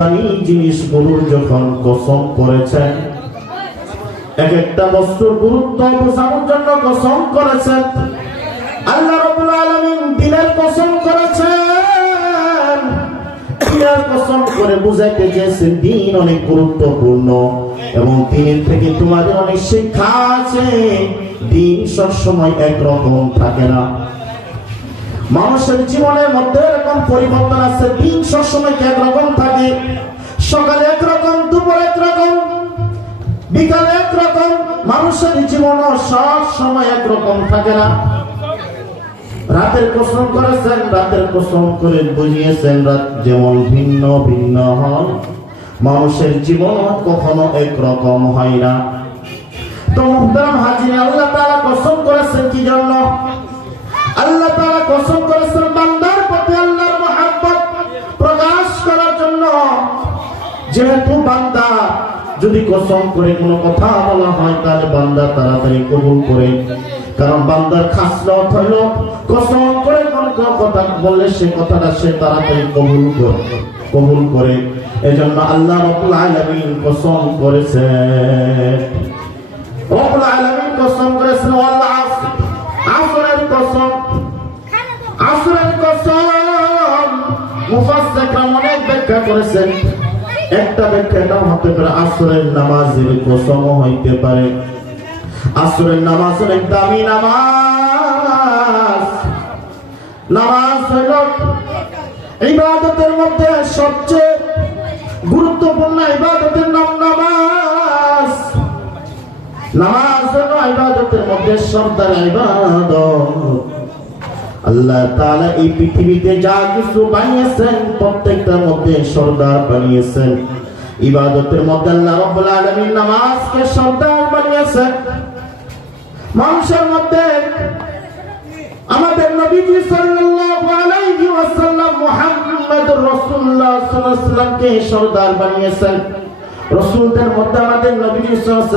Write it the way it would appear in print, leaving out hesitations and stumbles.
জিনিসগুলোর যখন কসম করেছেন, এক একটা বস্তুর গুরুত্ব বোঝানোর জন্য কসম করেছেন। আল্লাহ রাব্বুল আলামিন দিনের কসম করেছেন, দিনের কসম করে বুঝাইতে চেয়েছেন দিন অনেক গুরুত্বপূর্ণ এবং দিনের থেকে তোমাদের অনেক শিক্ষা আছে। দিন সবসময় একরকম থাকে না, মানুষের জীবনের মধ্যে এরকম পরিবর্তন আছে। দিন সবসময় একরকম থাকে, সকালে একরকম, দুপুরে একরকম, বিকালে একরকম। মানুষের জীবন সব সময় একরকম থাকে না। রাতের কসম করেছেন, রাতের কসম করে বুঝিয়েছেন রাত যেমন ভিন্ন ভিন্ন হয়, মানুষের জীবন কখনো একরকম হয় না। তো মুহতারাম হাজির, আল্লাহ তাআলা কসম করেছেন কি জন্য? আল্লাহ তাআলা কসম করেছেন বান্দার প্রতি আল্লাহর মহব্বত প্রকাশ করার জন্য। যেহেতু বান্দা যদি কসম করে কোনো কথা বলা হয় তাহলে বান্দা তাড়াতাড়ি কবুল করে, কারণ বান্দার খাসলত হলো কসম করে কোনো কথা বললে সে কথাটা সে তাড়াতাড়ি কবুল করে। এজন্য আল্লাহ রাব্বুল আলামিন কসম করেছেন, রাব্বুল আলামিন কসম করেছেন ওয়াল আসর, আসরের কসম, আসরের কসম। মুফাসসিররা অনেক ব্যাখ্যা করেছেন, একটা ব্যাখ্যা এটাও হতে পারে আসরের নামাজের কসম হইতে পারে। আসরের নামাজ অনেক দামি নামাজ, নামাজ হল ইবাদতের মধ্যে সবচেয়ে গুরুত্বপূর্ণ ইবাদতের নাম নামাজ। নামাজ হল ইবাদতের মধ্যে সর্দার ইবাদত। আল্লাহ তাআলা এই পৃথিবীতে যা কিছু বানিয়েছেন প্রত্যেকটার মধ্যে সর্দার বানিয়েছেন। ইবাদতের মধ্যে আল্লাহ রাব্বুল আলামিন নামাজকে সর্দার বানিয়েছেন। মানুষের মধ্যে আমাদের নবীজি সাল্লাল্লাহু আলাইহি ওয়াসাল্লাম মুহাম্মদুর রাসূলুল্লাহ সাল্লাল্লাহু আলাইহি ওয়াসাল্লামকে সর্দার বানিয়েছেন। রাসূলদের মধ্যে আমাদের নবীজি সাল্লাল্লাহু